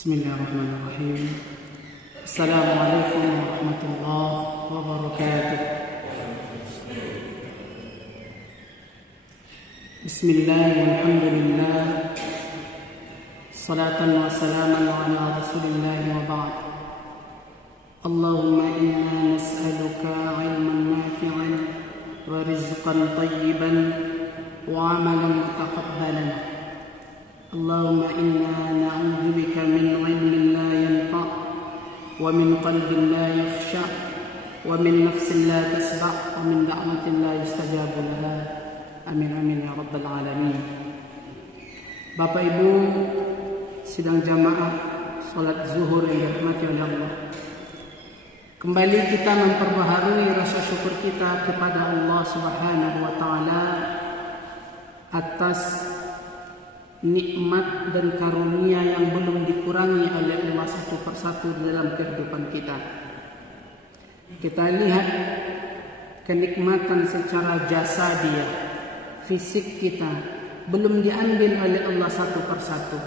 Bismillahirrahmanirrahim. Assalamualaikum warahmatullahi wabarakatuh. Bismillah walhamdulillah. Salatan wa salaman ala rasulillah wa ba'd. Allahumma inna nas'aluka ilman nafi'an wa rizqan tayyiban wa amalan mutaqabbalan. اللهم إنا نعوذ بك من علم لا ينفع ومن قلب لا يخشع ومن نفس لا تسبع ومن دعوة لا يستجاب لها amin amin ya rabbal alamin. Bapak Ibu sidang jamaah salat zuhur yang dirahmati oleh Allah, kembali kita memperbaharui rasa syukur kita kepada Allah Subhanahu wa taala atas nikmat dan karunia yang belum dikurangi oleh Allah satu persatu dalam kehidupan kita. Kita lihat kenikmatan secara jasadiah, fisik kita belum diambil oleh Allah satu persatu.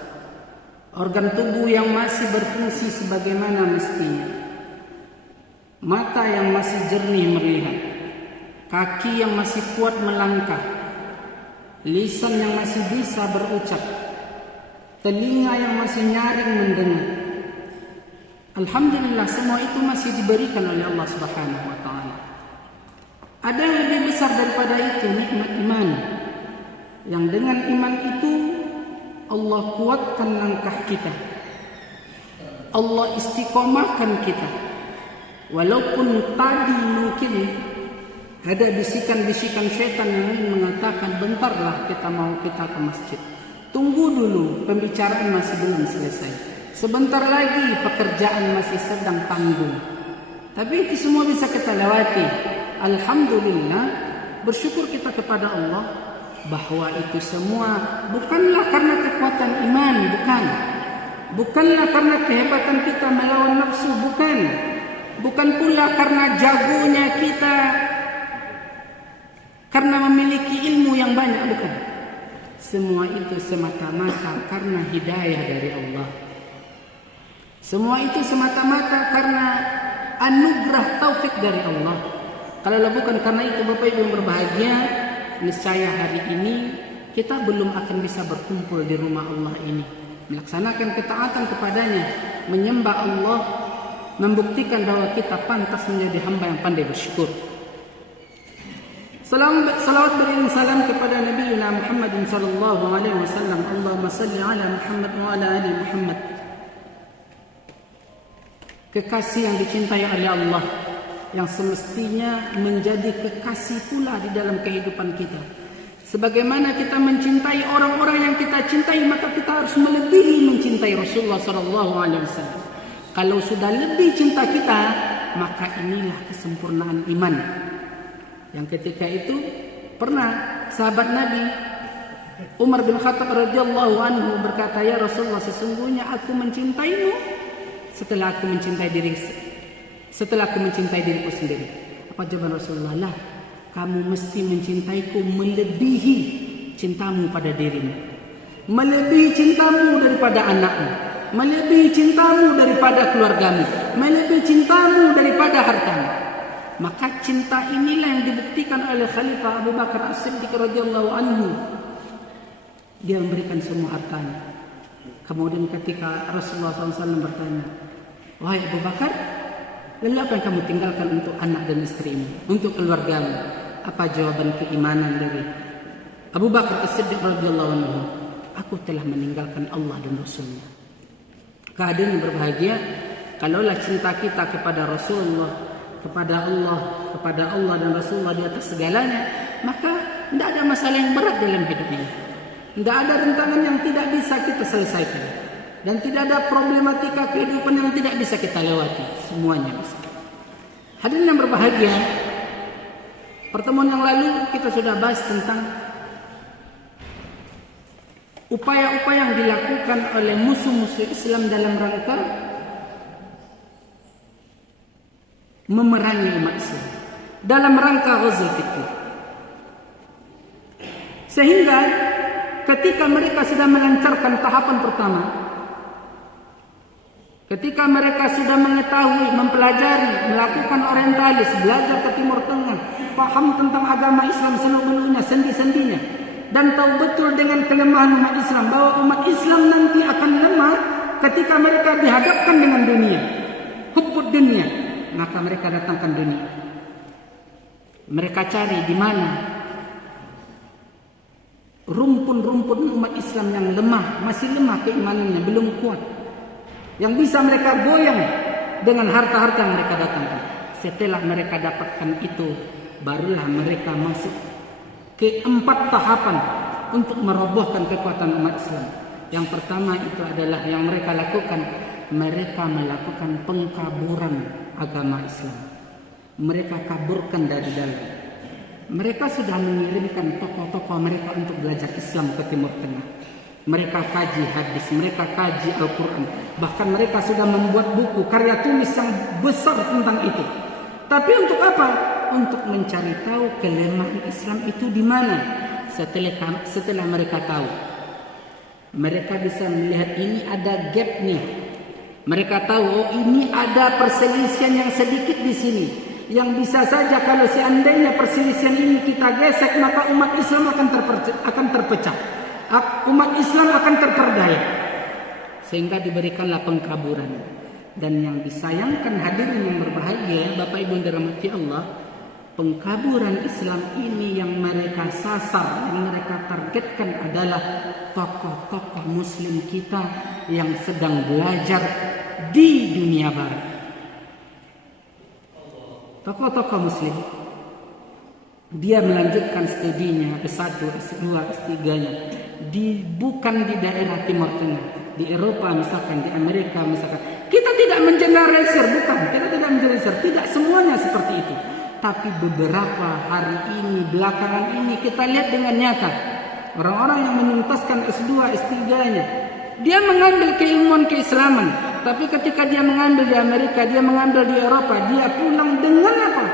Organ tubuh yang masih berfungsi sebagaimana mestinya, mata yang masih jernih melihat, kaki yang masih kuat melangkah, lisan yang masih bisa berucap, telinga yang masih nyaring mendengar. Alhamdulillah, semua itu masih diberikan oleh Allah Subhanahu wa taala. Ada yang lebih besar daripada itu, nikmat iman. Yang dengan iman itu Allah kuatkan langkah kita, Allah istiqomahkan kita. Walaupun tadi mungkin ada bisikan-bisikan syaitan yang ingin mengatakan, bentarlah kita ke masjid. Tunggu dulu, pembicaraan masih belum selesai. Sebentar lagi pekerjaan masih sedang tanggung. Tapi itu semua bisa kita lewati. Alhamdulillah, bersyukur kita kepada Allah bahwa itu semua bukanlah karena kekuatan iman, bukan. Bukanlah karena kehebatan kita melawan nafsu, bukan. Bukan pula karena jagonya kita, karena memiliki ilmu yang banyak, bukan. Semua itu semata-mata karena hidayah dari Allah. Semua itu semata-mata karena anugerah taufik dari Allah. Kalau bukan karena itu, Bapak Ibu yang berbahagia, niscaya hari ini kita belum akan bisa berkumpul di rumah Allah ini, melaksanakan ketaatan kepadanya, menyembah Allah, membuktikan bahwa kita pantas menjadi hamba yang pandai bersyukur. Salawat beriring salam kepada Nabi Muhammad sallallahu alaihi wasallam. Allahumma salli ala Muhammad wa ala ali Muhammad. Kekasih yang dicintai oleh Allah, yang semestinya menjadi kekasih pula di dalam kehidupan kita. Sebagaimana kita mencintai orang-orang yang kita cintai, maka kita harus melebihi mencintai Rasulullah sallallahu alaihi wasallam. Kalau sudah lebih cinta kita, maka inilah kesempurnaan iman. Yang ketika itu pernah sahabat Nabi Umar bin Khattab radhiyallahu anhu berkata, ya Rasulullah, sesungguhnya aku mencintaimu setelah aku mencintai diriku sendiri. Apa jawaban Rasulullah? Lah, kamu mesti mencintaiku melebihi cintamu pada dirimu, melebihi cintamu daripada anakmu, melebihi cintamu daripada keluargamu, melebihi cintamu daripada hartamu. Maka cinta inilah yang dibuktikan oleh Khalifah Abu Bakar As-Siddiq radhiyallahu anhu. Dia memberikan semua hartanya. Kemudian ketika Rasulullah SAW bertanya, wahai Abu Bakar, lalu apa yang kamu tinggalkan untuk anak dan istrimu, untuk keluargamu? Apa jawaban keimanan dari Abu Bakar As-Siddiq radhiyallahu anhu? Aku telah meninggalkan Allah dan Rasulnya. Hadirin berbahagia, kalaulah cinta kita kepada Rasulullah, kepada Allah dan Rasulullah di atas segalanya, maka tidak ada masalah yang berat dalam hidup ini. Tidak ada rintangan yang tidak bisa kita selesaikan, dan tidak ada problematika kehidupan yang tidak bisa kita lewati. Semuanya bisa. Hadirin yang berbahagia, pertemuan yang lalu kita sudah bahas tentang upaya-upaya yang dilakukan oleh musuh-musuh Islam dalam rangka memerangi umat Islam, dalam rangka ghazul fikri. Sehingga ketika mereka sudah melancarkan tahapan pertama, Ketika mereka sudah mengetahui, mempelajari, melakukan orientalis, belajar ke Timur Tengah, paham tentang agama Islam seluruhnya, sendi-sendinya, dan tahu betul dengan kelemahan umat Islam bahwa umat Islam nanti akan lemah ketika mereka dihadapkan dengan dunia, hubbud dunia, maka mereka datangkan dunia. Mereka cari di mana rumpun-rumpun umat Islam yang lemah, masih lemah keimanannya, belum kuat, yang bisa mereka goyang dengan harta-harta yang mereka datangkan. Setelah mereka dapatkan itu, barulah mereka masuk ke 4 tahapan untuk merobohkan kekuatan umat Islam. Yang pertama itu adalah yang mereka lakukan, mereka melakukan pengkaburan agama Islam. Mereka kaburkan dari dalam. Mereka sudah mengirimkan tokoh-tokoh mereka untuk belajar Islam ke Timur Tengah. Mereka kaji hadis, mereka kaji Al-Quran. Bahkan mereka sudah membuat buku, karya tulis yang besar tentang itu. Tapi untuk apa? Untuk mencari tahu kelemahan Islam itu di mana. Setelah mereka tahu, mereka bisa melihat ini ada gap nih. Mereka tahu, oh ini ada perselisihan yang sedikit di sini, yang bisa saja kalau seandainya perselisihan ini kita gesek, maka umat Islam akan terpecah. Umat Islam akan terperdaya, sehingga diberikanlah pengkaburan. Dan yang disayangkan hadirin yang berbahagia, Bapak Ibu yang dirahmati Allah, pengkaburan Islam ini yang mereka sasar, yang mereka targetkan adalah tokoh-tokoh Muslim kita yang sedang belajar di dunia barat. Tokoh-tokoh Muslim, dia melanjutkan studinya S1, S2, S3-nya bukan di daerah Timur Tengah, di Eropa misalkan, di Amerika misalkan. Kita tidak mengeneralisir, bukan, kita tidak mengeneralisir, tidak semuanya seperti itu. Tapi beberapa hari ini, belakangan ini kita lihat dengan nyata, orang-orang yang menuntaskan S2, S3-nya, dia mengambil keilmuan keislaman, tapi ketika dia mengambil di Amerika, dia mengambil di Eropa, dia pulang dengan apa?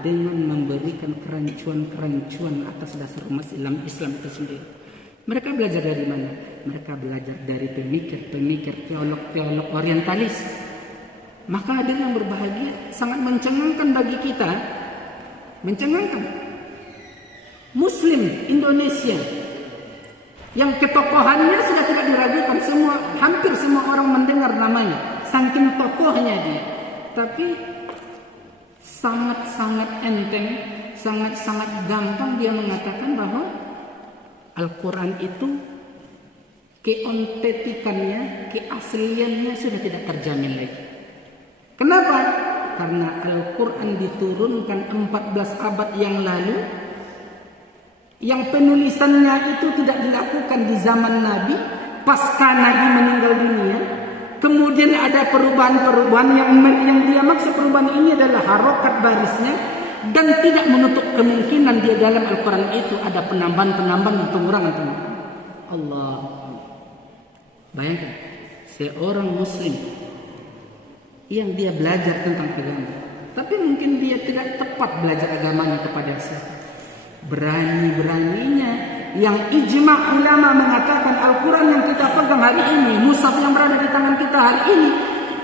Dengan memberikan kerancuan-kerancuan atas dasar umat Islam itu sendiri. Mereka belajar dari mana? Mereka belajar dari pemikir-pemikir, teolog-teolog orientalis. Maka ada yang berbahagia, sangat mencengangkan bagi kita, mencengangkan. Muslim Indonesia yang ketokohannya sudah tidak diragukan, hampir semua orang mendengar namanya, saking tokohnya dia. Tapi sangat-sangat enteng, sangat-sangat gampang dia mengatakan bahwa Al-Quran itu keontetikannya, keasliannya sudah tidak terjamin lagi. Kenapa? Karena Al-Quran diturunkan 14 abad yang lalu, yang penulisannya itu tidak dilakukan di zaman Nabi, pasca Nabi meninggal dunia. Kemudian ada perubahan-perubahan yang dia maksud perubahan ini adalah harokat barisnya, dan tidak menutup kemungkinan dia dalam Al-Quran itu ada penambahan-penambahan dan pengurangan-pengurangan. Allah, bayangkan seorang Muslim yang dia belajar tentang agama, tapi mungkin dia tidak tepat belajar agamanya kepada siapa. Berani-beraninya yang ijma' ulama mengatakan Al-Quran yang kita pegang hari ini, mushaf yang berada di tangan kita hari ini,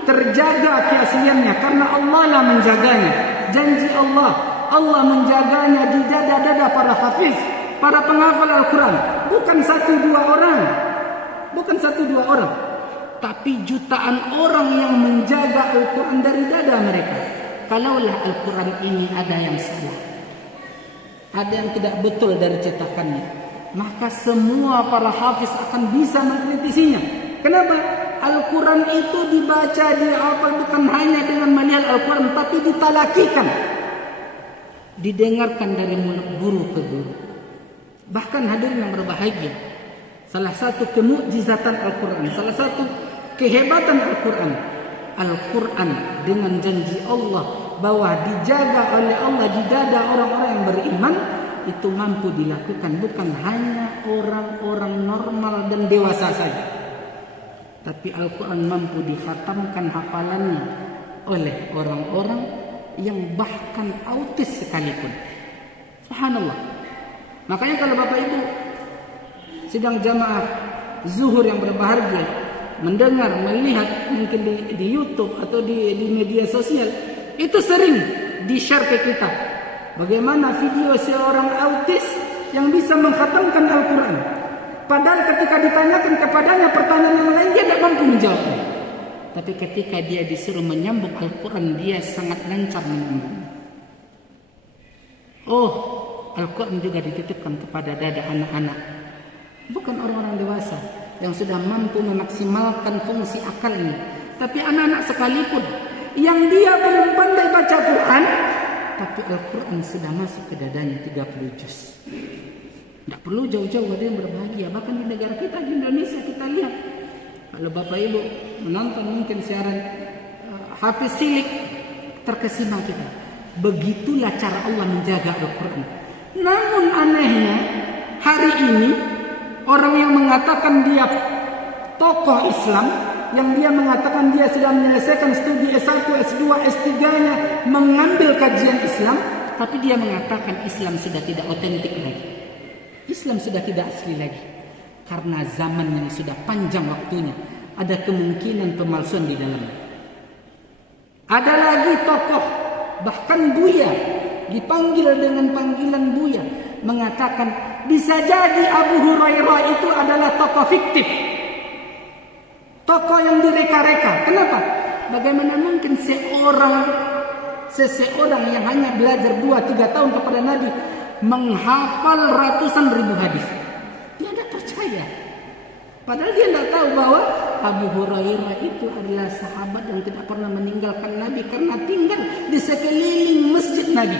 terjaga keasliannya karena Allah lah menjaganya. Janji Allah, Allah menjaganya di dada-dada para hafiz, para penghafal Al-Quran. Bukan 1-2 orang, bukan 1-2 orang, tapi jutaan orang yang menjaga Al-Quran dari dada mereka. Kalaulah Al-Quran ini ada yang salah, ada yang tidak betul dari cetakannya, maka semua para hafiz akan bisa mengkritisinya. Kenapa? Al-Quran itu dibaca, dihafal bukan hanya dengan melihat Al-Quran, tapi ditalakikan, didengarkan dari mulut guru ke guru. Bahkan hadirin yang berbahagia, salah satu kemukjizatan Al-Quran, salah satu kehebatan Al-Quran, Al-Quran dengan janji Allah bahwa dijaga oleh Allah di dada orang-orang yang beriman, itu mampu dilakukan bukan hanya orang-orang normal dan dewasa saja, tapi Al-Quran mampu dikhatamkan hafalannya oleh orang-orang yang bahkan autis sekalipun. Subhanallah. Makanya kalau Bapak Ibu sidang jamaah zuhur yang berbahagia, mendengar, melihat mungkin di YouTube atau di media sosial, itu sering di-share ke kita. Bagaimana video seorang autis yang bisa mengkhatamkan Al-Quran. Padahal ketika ditanyakan kepadanya pertanyaan yang lain, dia tidak mampu menjawabnya. Tapi ketika dia disuruh menyambung Al-Quran, dia sangat lancar menyambungnya. Oh, Al-Quran juga dititipkan kepada dada anak-anak, bukan orang-orang dewasa yang sudah mampu memaksimalkan fungsi akalnya. Tapi anak-anak sekalipun yang dia belum pandai baca Quran, tapi Al-Quran sudah masuk ke dadanya 30 juz. Tidak perlu jauh-jauh ada yang berbahagia. Bahkan di negara kita, di Indonesia, kita lihat, kalau Bapak Ibu menonton mungkin siaran Hafiz Cilik, terkesima kita. Begitulah cara Allah menjaga Al-Quran. Namun anehnya, hari ini orang yang mengatakan dia tokoh Islam, yang dia mengatakan dia sudah menyelesaikan studi S1, S2, S3-nya, mengambil kajian Islam, tapi dia mengatakan Islam sudah tidak otentik lagi. Islam sudah tidak asli lagi. Karena zaman yang sudah panjang waktunya, ada kemungkinan pemalsuan di dalamnya. Ada lagi tokoh, bahkan Buya, dipanggil dengan panggilan Buya, mengatakan bisa jadi Abu Hurairah itu adalah tokoh fiktif, tokoh yang direka-reka. Kenapa? Bagaimana mungkin seseorang yang hanya belajar 2-3 tahun kepada Nabi menghafal ratusan ribu hadis? Dia tidak percaya. Padahal dia tidak tahu bahwa Abu Hurairah itu adalah sahabat yang tidak pernah meninggalkan Nabi karena tinggal di sekeliling masjid Nabi.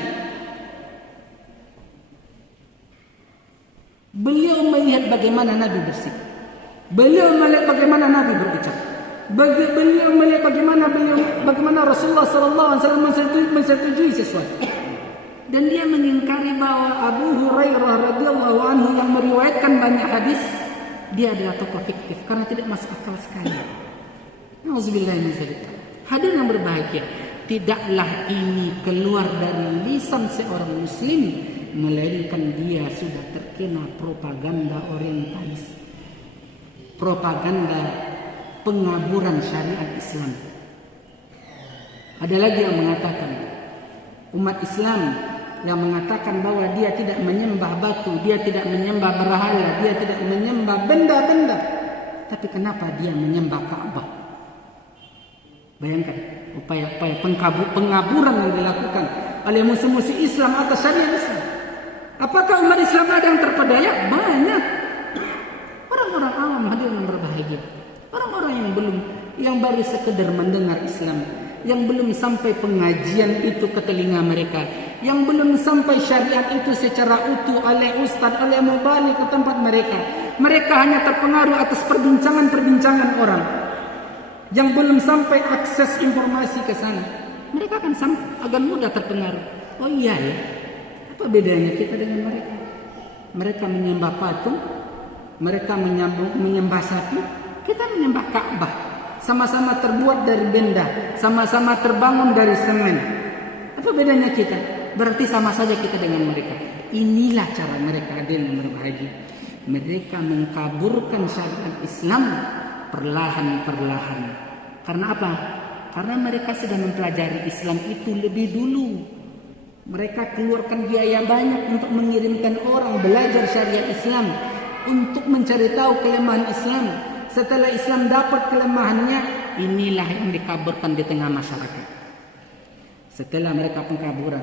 Beliau melihat bagaimana Nabi bersikap. Beliau melihat bagaimana Nabi berucap. Beliau melihat bagaimana Rasulullah SAW mensetujui sesuatu. Dan dia mengingkari bahwa Abu Hurairah radhiyallahu anhu yang meriwayatkan banyak hadis, dia adalah tokoh fiktif karena tidak masuk akal sekali. Nauzubillah min dzalik. Hadirin yang berbahagia, tidaklah ini keluar dari lisan seorang muslim melainkan dia sudah terkena propaganda orientalis, propaganda pengaburan syariat Islam. Ada lagi yang mengatakan umat Islam yang mengatakan bahwa dia tidak menyembah batu, dia tidak menyembah berhala, dia tidak menyembah benda-benda. Tapi kenapa dia menyembah Ka'bah? Bayangkan upaya-upaya pengaburan yang dilakukan oleh musuh-musuh Islam atas syariat Islam. Apakah umat Islam ada yang terpedaya? Banyak. Orang-orang awam hadir yang berbahagia. Orang-orang yang baru sekedar mendengar Islam, yang belum sampai pengajian itu ke telinga mereka, yang belum sampai syariat itu secara utuh oleh ustaz, oleh mubalik ke tempat mereka. Mereka hanya terpengaruh atas perbincangan-perbincangan orang yang belum sampai akses informasi ke sana. Mereka akan mudah terpengaruh. Oh iya ya, apa bedanya kita dengan mereka? Mereka menyembah patung, mereka menyembah sapi, kita menyembah Ka'bah. Sama-sama terbuat dari benda, sama-sama terbangun dari semen. Apa bedanya kita? Berarti sama saja kita dengan mereka. Inilah cara mereka adil yang berbahagia. Mereka mengkaburkan syariat Islam perlahan-perlahan. Karena apa? Karena mereka sudah mempelajari Islam itu lebih dulu. Mereka keluarkan biaya banyak untuk mengirimkan orang belajar syariat Islam, untuk mencari tahu kelemahan Islam. Setelah Islam dapat kelemahannya, inilah yang dikaburkan di tengah masyarakat. Setelah mereka pengkaburan,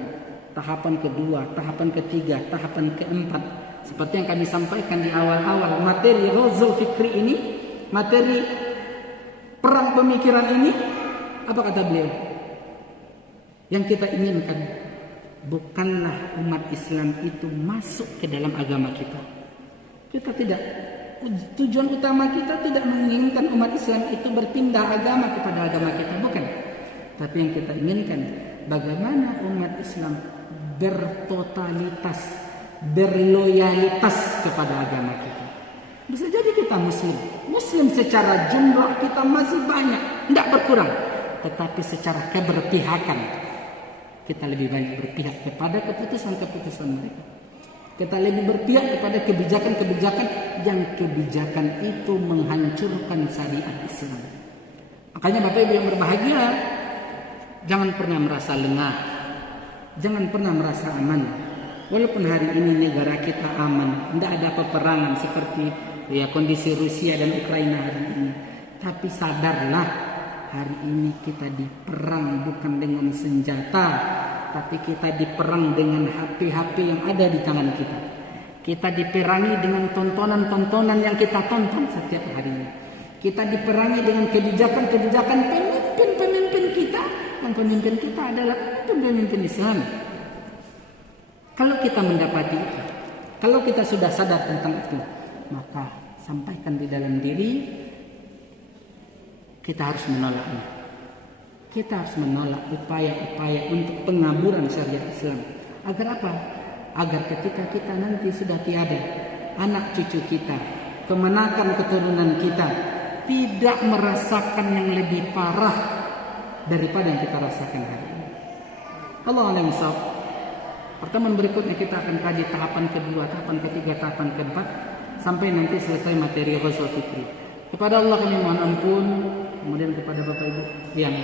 tahapan kedua, tahapan ketiga, tahapan keempat, seperti yang kami sampaikan di awal-awal, materi ghazul fikri ini, materi perang pemikiran ini, apa kata beliau? Yang kita inginkan bukanlah umat Islam itu masuk ke dalam agama kita. Kita tidak, tujuan utama kita tidak menginginkan umat Islam itu berpindah agama kepada agama kita, bukan. Tapi yang kita inginkan, bagaimana umat Islam bertotalitas, berloyalitas kepada agama kita. Bisa jadi kita Muslim secara jumlah kita masih banyak, tidak berkurang. Tetapi secara keberpihakan, kita lebih banyak berpihak kepada keputusan-keputusan mereka. Kita lebih berpihak kepada kebijakan-kebijakan yang kebijakan itu menghancurkan syariat Islam. Makanya Bapak Ibu yang berbahagia, jangan pernah merasa lengah, jangan pernah merasa aman. Walaupun hari ini negara kita aman, tidak ada peperangan seperti kondisi Rusia dan Ukraina hari ini. Tapi sadarlah, hari ini kita diperang bukan dengan senjata, tapi kita diperang dengan HP-HP yang ada di tangan kita. Kita diperangi dengan tontonan-tontonan yang kita tonton setiap harinya. Kita diperangi dengan kebijakan-kebijakan pemimpin-pemimpin kita. Dan pemimpin kita adalah pemimpin Islam. Kalau kita mendapati itu, kalau kita sudah sadar tentang itu, maka sampaikan di dalam diri, kita harus menolaknya. Kita harus menolak upaya-upaya untuk pengaburan syariat Islam. Agar apa? Agar ketika kita nanti sudah tiada, anak cucu kita, kemenakan keturunan kita, tidak merasakan yang lebih parah daripada yang kita rasakan hari ini. Allah alam sahab. Pertemuan berikutnya kita akan kaji tahapan kedua, tahapan ketiga, tahapan keempat, sampai nanti selesai materi Ghazwa Fikri. Kepada Allah kami mohon ampun. Kemudian kepada Bapak Ibu yang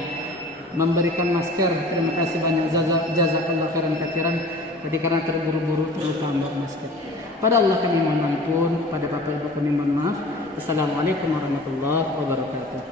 memberikan masker, terima kasih banyak, jazakallah khairan katsiran. Tadi karena terburu-buru terlupa membawa masker. Pada Allah kami mohon ampun, pada Bapak Ibu kami mohon maaf. Assalamualaikum warahmatullahi wabarakatuh.